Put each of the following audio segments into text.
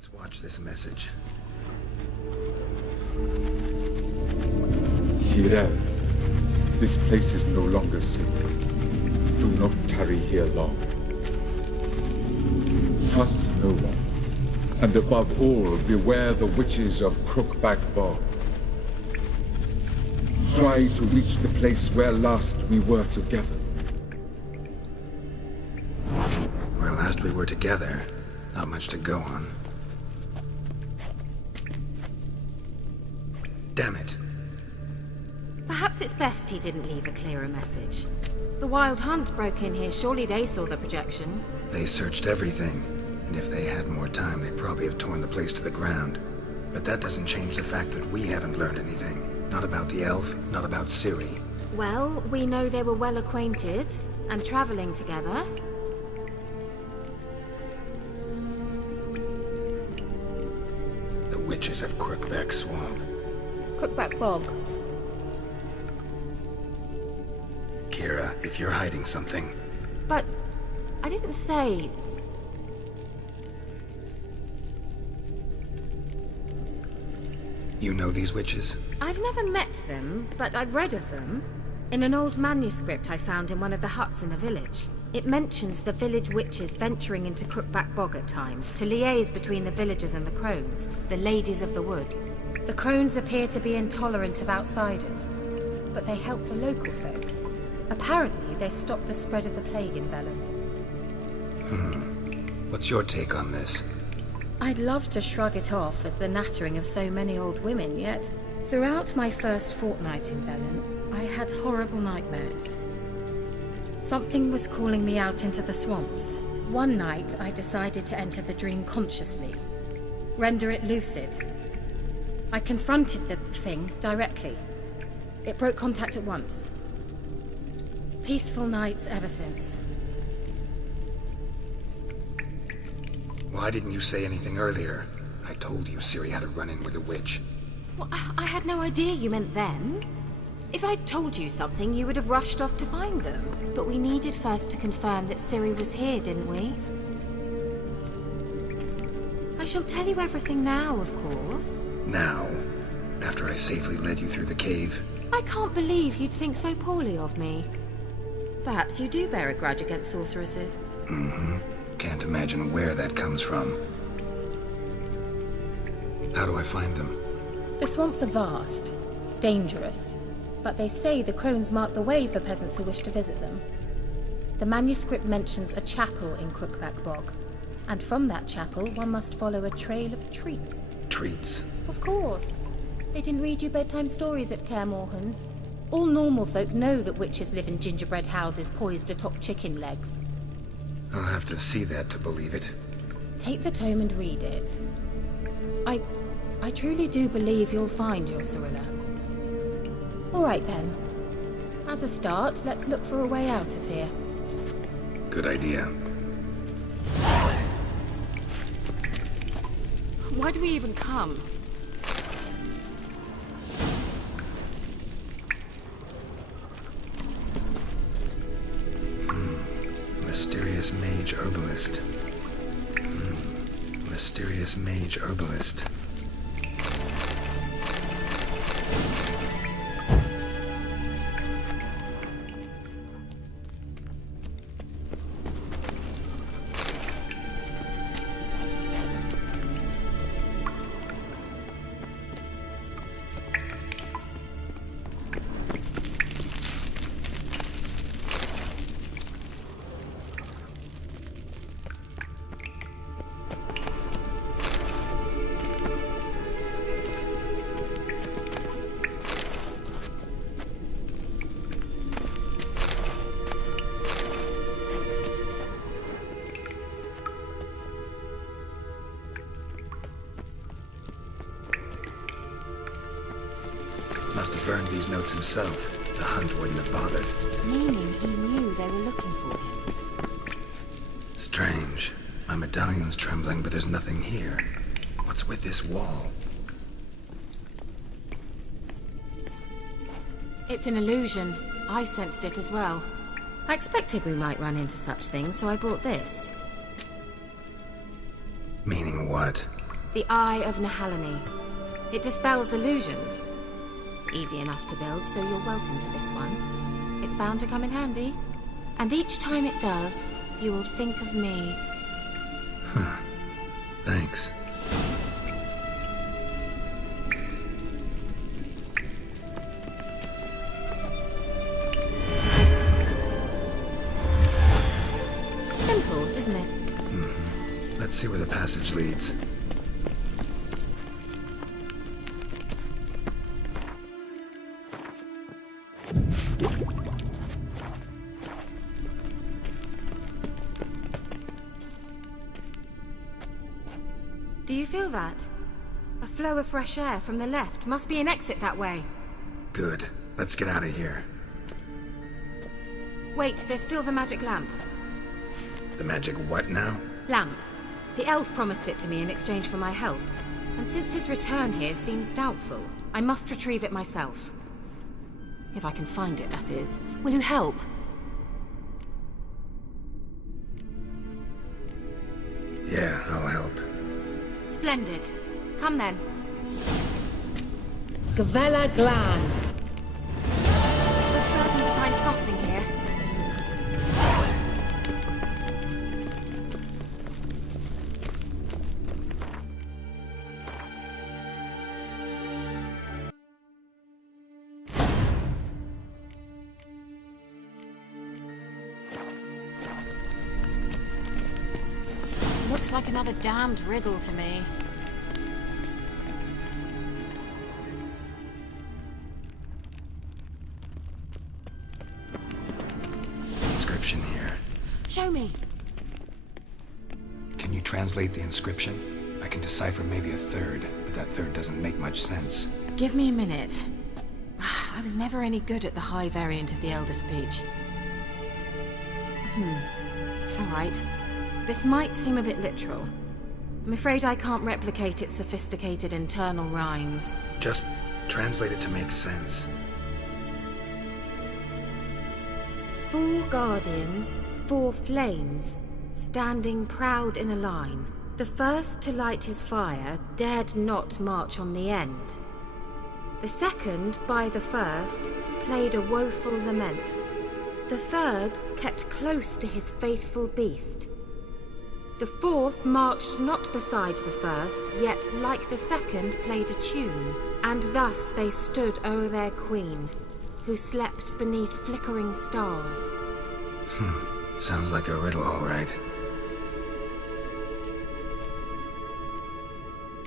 Let's watch this message. Geralt, this place is no longer safe. Do not tarry here long. Trust no one. And above all, beware the witches of Crookback Bog. Try to reach the place where last we were together. Where last we were together, not much to go on. Damn it. Perhaps it's best he didn't leave a clearer message. The Wild Hunt broke in here. Surely they saw the projection. They searched everything, and if they had more time, they'd probably have torn the place to the ground. But that doesn't change the fact that we haven't learned anything. Not about the elf, not about Ciri. Well, we know they were well acquainted and traveling together. The witches of Crookback Swamp. Crookback Bog. Kira, if you're hiding something... But I didn't say... You know these witches? I've never met them, but I've read of them. In an old manuscript I found in one of the huts in the village. It mentions the village witches venturing into Crookback Bog at times to liaise between the villagers and the crones, the ladies of the wood. The crones appear to be intolerant of outsiders, but they help the local folk. Apparently, they stop the spread of the plague in Velen. What's your take on this? I'd love to shrug it off as the nattering of so many old women, yet throughout my first fortnight in Velen, I had horrible nightmares. Something was calling me out into the swamps. One night, I decided to enter the dream consciously, render it lucid. I confronted the thing directly. It broke contact at once. Peaceful nights ever since. Why didn't you say anything earlier? I told you Ciri had a run-in with a witch. Well, I had no idea you meant them. If I'd told you something, you would have rushed off to find them. But we needed first to confirm that Ciri was here, didn't we? I shall tell you everything now, of course. Now? After I safely led you through the cave? I can't believe you'd think so poorly of me. Perhaps you do bear a grudge against sorceresses. Can't imagine where that comes from. How do I find them? The swamps are vast, dangerous, but they say the crones mark the way for peasants who wish to visit them. The manuscript mentions a chapel in Crookback Bog, and from that chapel one must follow a trail of treats. Treats? Of course. They didn't read you bedtime stories at Kaer Morhen. All normal folk know that witches live in gingerbread houses poised atop chicken legs. I'll have to see that to believe it. Take the tome and read it. I truly do believe you'll find your Cirilla. All right then. As a start, let's look for a way out of here. Good idea. Why do we even come? Mysterious mage herbalist. Mysterious mage herbalist. Must have burned these notes himself. The hunt wouldn't have bothered. Meaning he knew they were looking for him. Strange. My medallion's trembling, but there's nothing here. What's with this wall? It's an illusion. I sensed it as well. I expected we might run into such things, so I brought this. Meaning what? The Eye of Nahalani. It dispels illusions. It's easy enough to build, so you're welcome to this one. It's bound to come in handy. And each time it does, you will think of me. Thanks. Simple, isn't it? Let's see where the passage leads. Do you feel that? A flow of fresh air from the left. Must be an exit that way. Good. Let's get out of here. Wait, there's still the magic lamp. The magic what now? Lamp. The elf promised it to me in exchange for my help. And since his return here seems doubtful, I must retrieve it myself. If I can find it, that is. Will you help? Yeah, I'll help. Splendid. Come then. Gavella Glan. We're certain to find something here. Looks like another damned riddle to me. Inscription here. Show me. Can you translate the inscription? I can decipher maybe a third, but that third doesn't make much sense. Give me a minute. I was never any good at the high variant of the Elder Speech. All right. This might seem a bit literal. I'm afraid I can't replicate its sophisticated internal rhymes. Just translate it to make sense. 4 guardians, 4 flames, standing proud in a line. The first to light his fire dared not march on the end. The second, by the first, played a woeful lament. The third kept close to his faithful beast. The fourth marched not beside the first, yet like the second played a tune. And thus they stood o'er their queen, who slept beneath flickering stars. Sounds like a riddle, all right.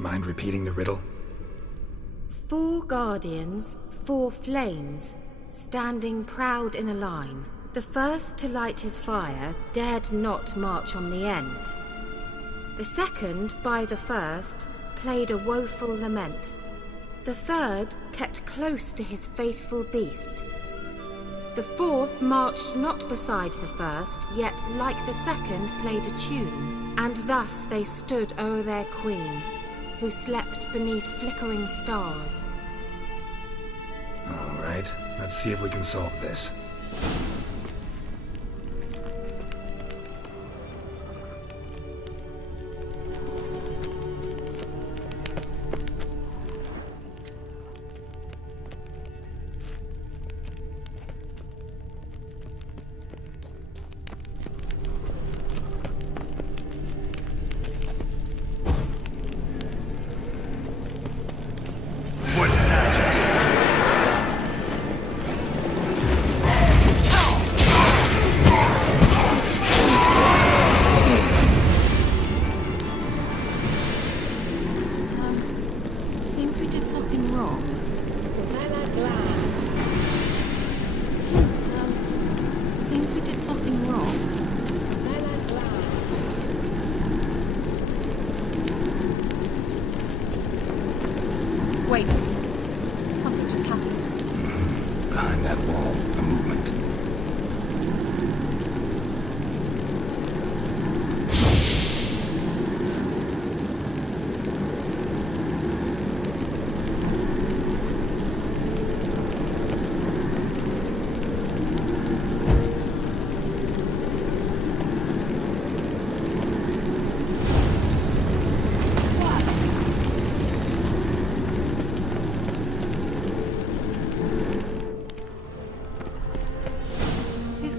Mind repeating the riddle? 4 guardians, 4 flames, standing proud in a line. The first to light his fire dared not march on the end. The second, by the first, played a woeful lament. The third kept close to his faithful beast. The fourth marched not beside the first, yet like the second played a tune. And thus they stood o'er their queen, who slept beneath flickering stars. All right, let's see if we can solve this.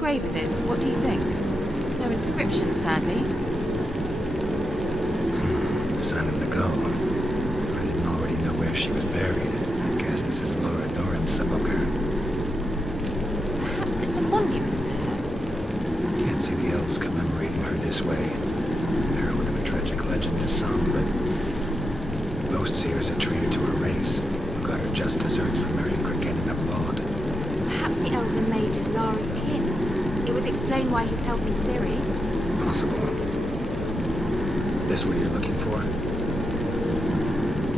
grave is it? What do you think? No inscription, sadly. Sign of the gull. If I didn't already know where she was buried, I guess this is Laura Doran's sepulchre. Perhaps it's a monument to her. Can't see the elves commemorating her this way. Heroine of a tragic legend to some, but most see her as a traitor to her race, who got her just desserts for marrying Cregennan of Laud. Perhaps the elven mage is Lara's kin. It would explain why he's helping Ciri. Possible. This what you're looking for?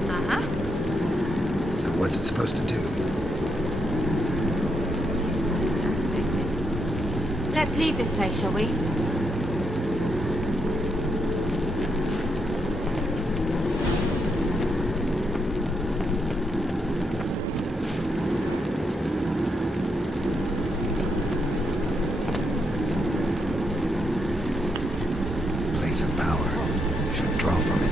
Uh-huh. So what's it supposed to do? Activated. Let's leave this place, shall we? Place of power. Should draw from it.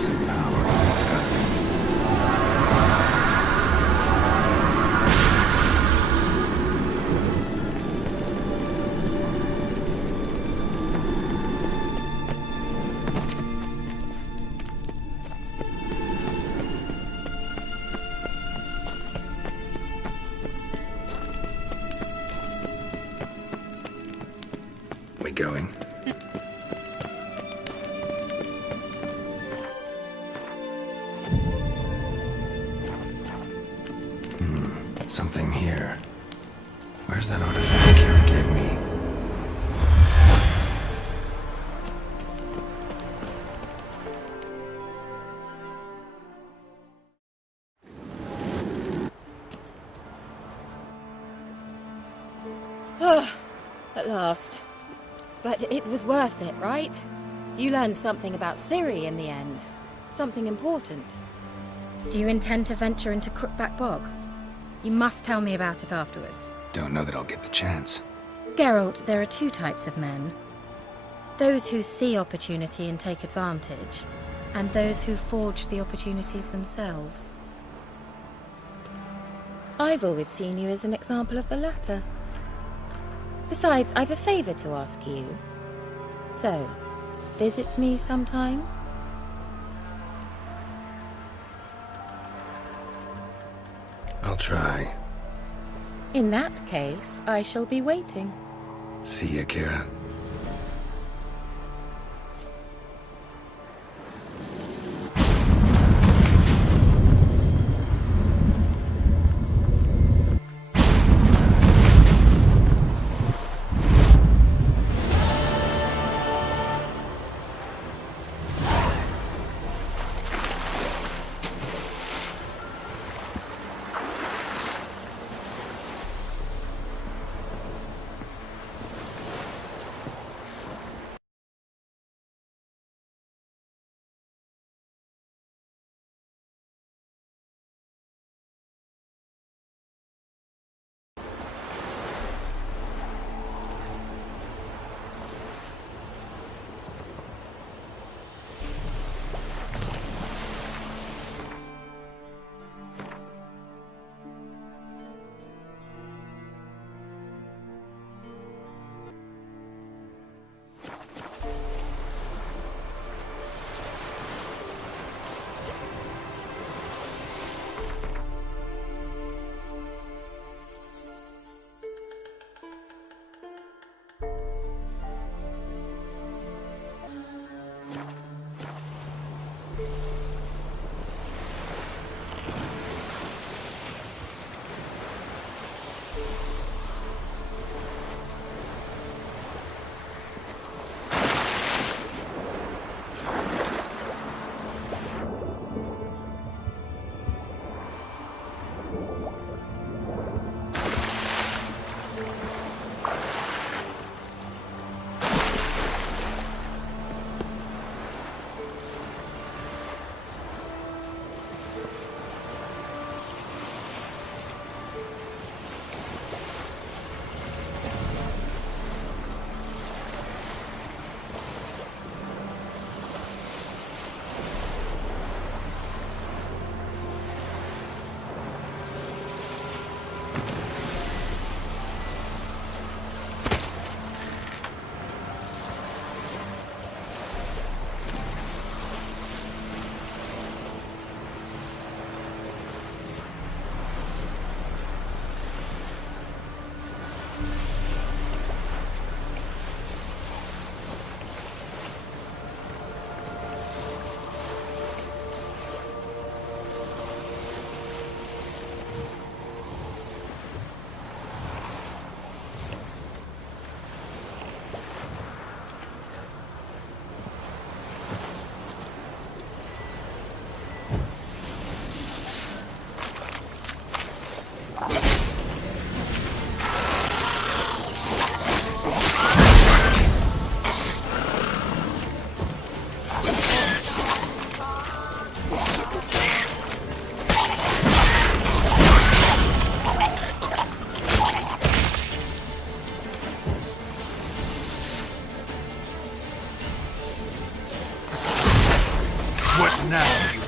some power. It's got me. We going? Something here. Where's that artifact Kira gave me? At last. But it was worth it, right? You learned something about Ciri in the end. Something important. Do you intend to venture into Crookback Bog? You must tell me about it afterwards. Don't know that I'll get the chance. Geralt, there are two types of men. Those who see opportunity and take advantage, and those who forge the opportunities themselves. I've always seen you as an example of the latter. Besides, I've a favor to ask you. So, visit me sometime? I'll try. In that case, I shall be waiting. See ya, Kira. What now?